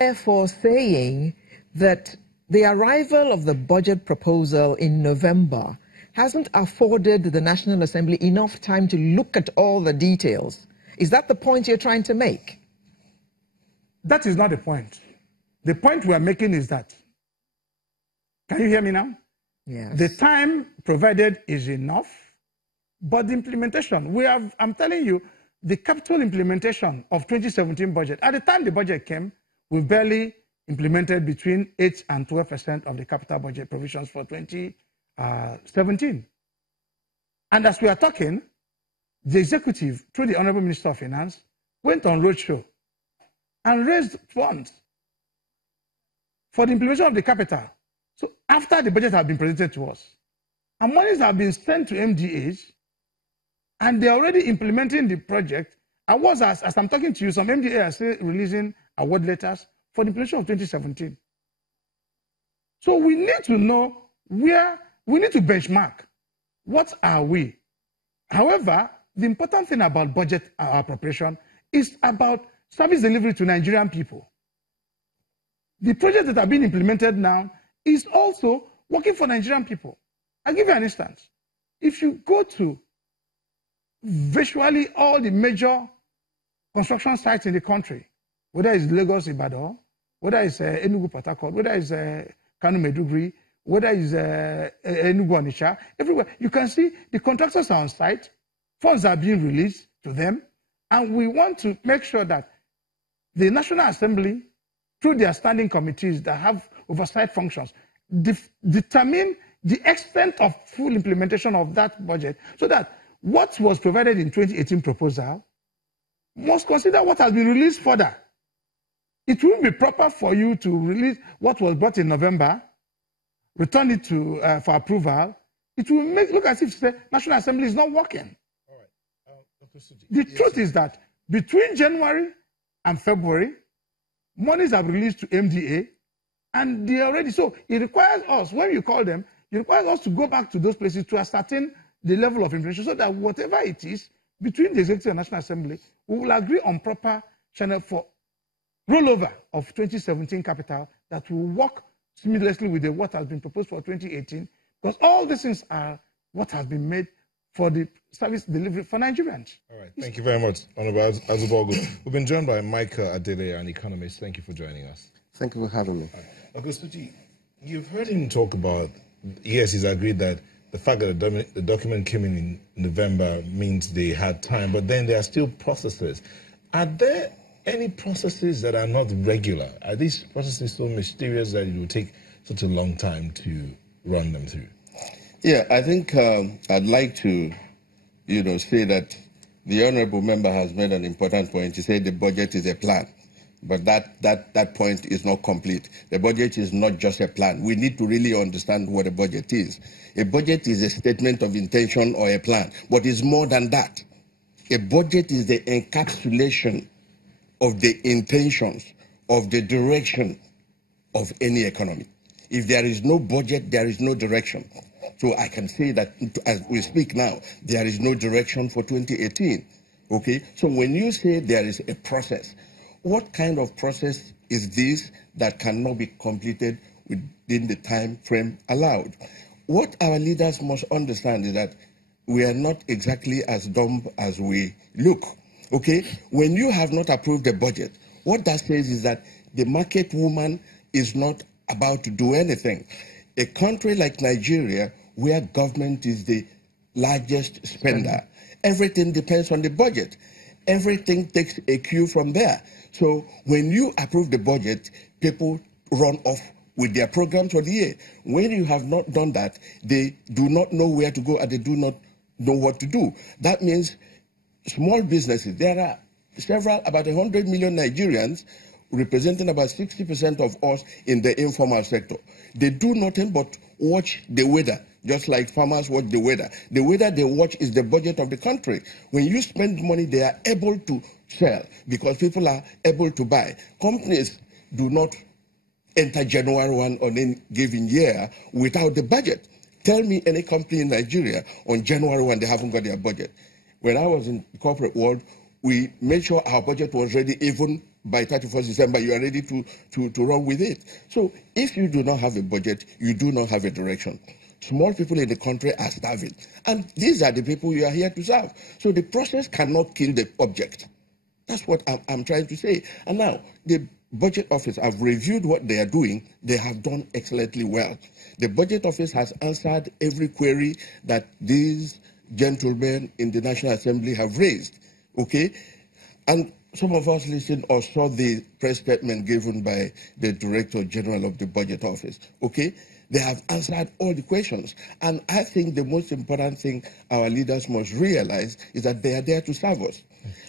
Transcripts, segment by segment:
therefore saying that the arrival of the budget proposal in November hasn't afforded the National Assembly enough time to look at all the details. Is that the point you're trying to make? That is not the point. The point we are making is that, can you hear me now? Yes. The time provided is enough, but the implementation, I'm telling you, the capital implementation of 2017 budget, at the time the budget came, we barely implemented between 8 and 12% of the capital budget provisions for 2017. And as we are talking, the executive, through the Honorable Minister of Finance, went on roadshow and raised funds for the implementation of the capital. So after the budget had been presented to us, and monies have been sent to MDAs, and they're already implementing the project. As I'm talking to you, some MDA are still releasing award letters for the implementation of 2017. So we need to know where, we need to benchmark. What are we? However, the important thing about budget appropriation is about service delivery to Nigerian people. The projects that are being implemented now is also working for Nigerian people. I'll give you an instance. If you go to virtually all the major construction sites in the country, whether it's Lagos, Ibadan, whether it's Enugu, Port Harcourt, whether it's Kano, Maiduguri, whether it's Enugu, Onitsha, everywhere, you can see the contractors are on site, funds are being released to them, and we want to make sure that the National Assembly, through their standing committees that have oversight functions, determine the extent of full implementation of that budget, so that what was provided in 2018 proposal must consider what has been released further. It won't be proper for you to release what was brought in November, return it to for approval. It will look as if the National Assembly is not working. All right. The truth is that between January and February, monies have released to MDA, and they already, so it requires us, when you call them, it requires us to go back to those places to ascertain the level of implementation, so that whatever it is, between the Executive and National Assembly, we will agree on proper channel for rollover of 2017 capital that will work seamlessly with what has been proposed for 2018, because all these things are what has been made for the service delivery for Nigerians. All right, thank you very much, Honorable Azubogu. We've been joined by Michael Adele, an economist. Thank you for joining us. Thank you for having me. Ogustuji, you've heard him talk about, yes, he's agreed that the fact that the document came in November means they had time, but then there are still processes. Are there any processes that are not regular? Are these processes so mysterious that it will take such a long time to run them through? Yeah, I think I'd like to, say that the honorable member has made an important point. He said the budget is a plan, but that point is not complete. The budget is not just a plan. We need to really understand what a budget is. A budget is a statement of intention or a plan, but it's more than that. A budget is the encapsulation of the intentions, of the direction of any economy. If there is no budget, there is no direction. So I can say that as we speak now, there is no direction for 2018. Okay? So when you say there is a process, what kind of process is this that cannot be completed within the time frame allowed? What our leaders must understand is that we are not exactly as dumb as we look. Okay? When you have not approved the budget, what that says is that the market woman is not about to do anything. A country like Nigeria, where government is the largest spender, everything depends on the budget. Everything takes a cue from there. So when you approve the budget, people run off with their programs for the year. When you have not done that, they do not know where to go and they do not know what to do. That means small businesses, there are about 100 million Nigerians representing about 60% of us in the informal sector. They do nothing but watch the weather, just like farmers watch the weather. The weather they watch is the budget of the country. When you spend money, they are able to sell because people are able to buy. Companies do not enter January 1 on any given year without the budget. Tell me any company in Nigeria on January 1 they haven't got their budget. When I was in the corporate world, we made sure our budget was ready even by 31st December, you are ready to run with it. So if you do not have a budget, you do not have a direction. Small people in the country are starving. And these are the people you are here to serve. So the process cannot kill the object. That's what I'm trying to say. And now, the Budget Office, I've reviewed what they are doing. They have done excellently well. The Budget Office has answered every query that these gentlemen in the National Assembly have raised. Okay? And some of us listened or saw the press statement given by the Director General of the Budget Office. Okay? They have answered all the questions. And I think the most important thing our leaders must realize is that they are there to serve us.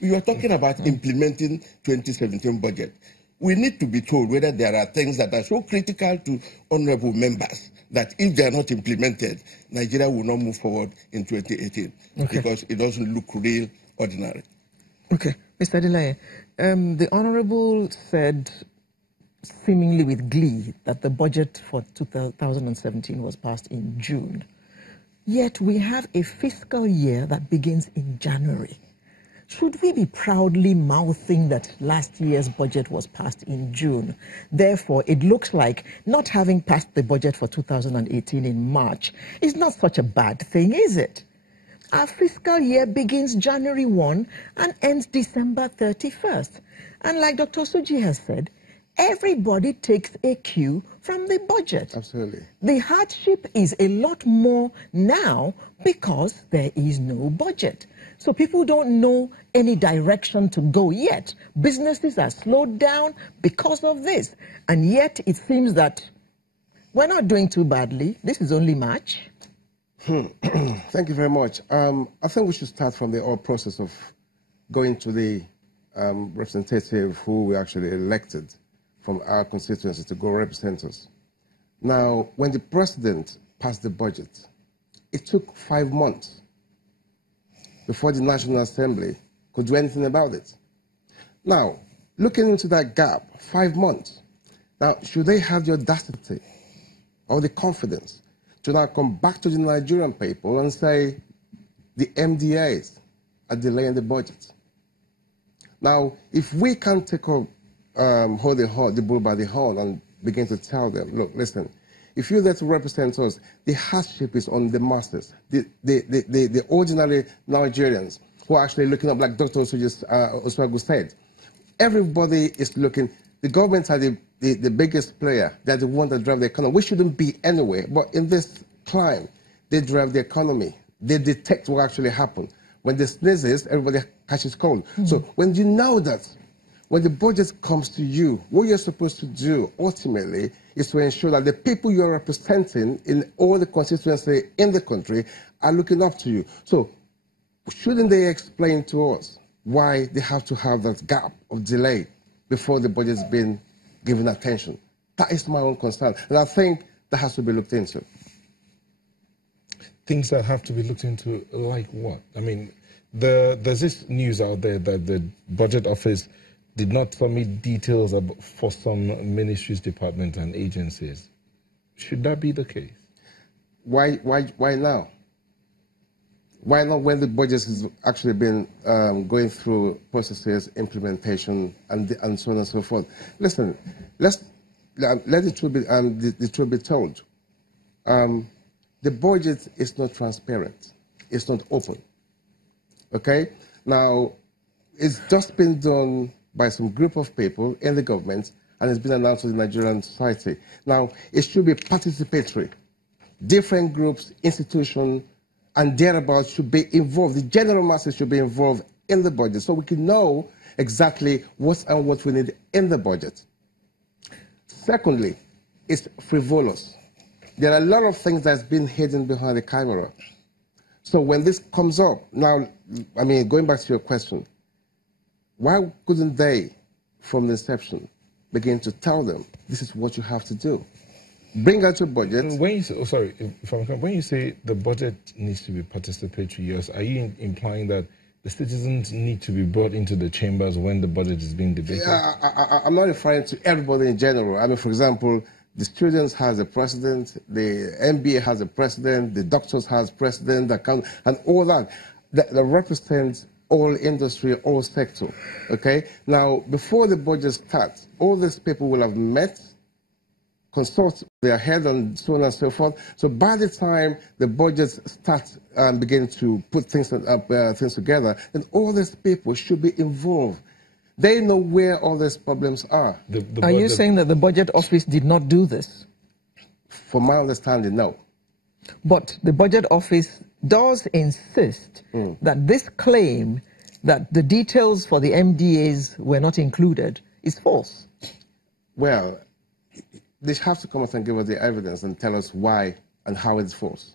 We are talking about implementing 2017 budget. We need to be told whether there are things that are so critical to honorable members that if they are not implemented, Nigeria will not move forward in 2018 because it doesn't look real ordinary. Okay. Mr. Adelaye, the Honorable said, seemingly with glee, that the budget for 2017 was passed in June. Yet we have a fiscal year that begins in January. Should we be proudly mouthing that last year's budget was passed in June? Therefore, it looks like not having passed the budget for 2018 in March is not such a bad thing, is it? Our fiscal year begins January 1 and ends December 31st. And like Dr. Suji has said, everybody takes a cue from the budget. Absolutely. The hardship is a lot more now because there is no budget. So people don't know any direction to go yet. Businesses are slowed down because of this. And yet it seems that we're not doing too badly. This is only March. Thank you very much. I think we should start from the whole process of going to the representative who we actually elected from our constituency to go represent us. Now, when the president passed the budget, it took 5 months before the National Assembly could do anything about it. Now, looking into that gap, 5 months, now, should they have the audacity or the confidence to now come back to the Nigerian people and say the MDAs are delaying the budget? Now, if we can't take up, hold the bull by the horn and begin to tell them, look, listen, if you're there to represent us, the hardship is on the masses, the ordinary Nigerians who are actually looking up, like Dr. Oswagu said. Everybody is looking. The government are the biggest player. They're the one that drive the economy. We shouldn't be anywhere. But in this climb, they drive the economy. They detect what actually happened. When they sneezes, everybody catches cold. So when you know that, when the budget comes to you, what you're supposed to do ultimately is to ensure that the people you're representing in all the constituencies in the country are looking up to you. So shouldn't they explain to us why they have to have that gap of delay before the budget's been given attention? That is my own concern. And I think that has to be looked into. Things that have to be looked into, like what? I mean, there's this news out there that the Budget Office did not submit details for some ministries, departments, and agencies. Should that be the case? Why now? Why not when the budget has actually been going through processes, implementation, and so on and so forth? Listen, let the truth be told. The budget is not transparent. It's not open. Okay? Now, it's just been done by some group of people in the government, and it's been announced to the Nigerian society. Now, it should be participatory. Different groups, institutions, and thereabouts should be involved. The general masses should be involved in the budget so we can know exactly what we need in the budget. Secondly, it's frivolous. There are a lot of things that's been hidden behind the camera. So when this comes up, now, I mean, going back to your question, why couldn't they, from the inception, begin to tell them, this is what you have to do? Bring out your budget. When you say, when you say the budget needs to be participatory, yes, are you implying that the citizens need to be brought into the chambers when the budget is being debated? I'm not referring to everybody in general. I mean, for example, the students has a president, the MBA has a president, the doctors has president, and all that. That represents all industry, all sector. Okay? Now, before the budget starts, all these people will have met, consult their head and so on and so forth. So by the time the budget starts and begin to put things together, then all these people should be involved. They know where all these problems are. Are you saying that the budget office did not do this? From my understanding, no. But the budget office does insist that this claim that the details for the MDAs were not included is false. Well, they have to come out and give us the evidence and tell us why and how it's false.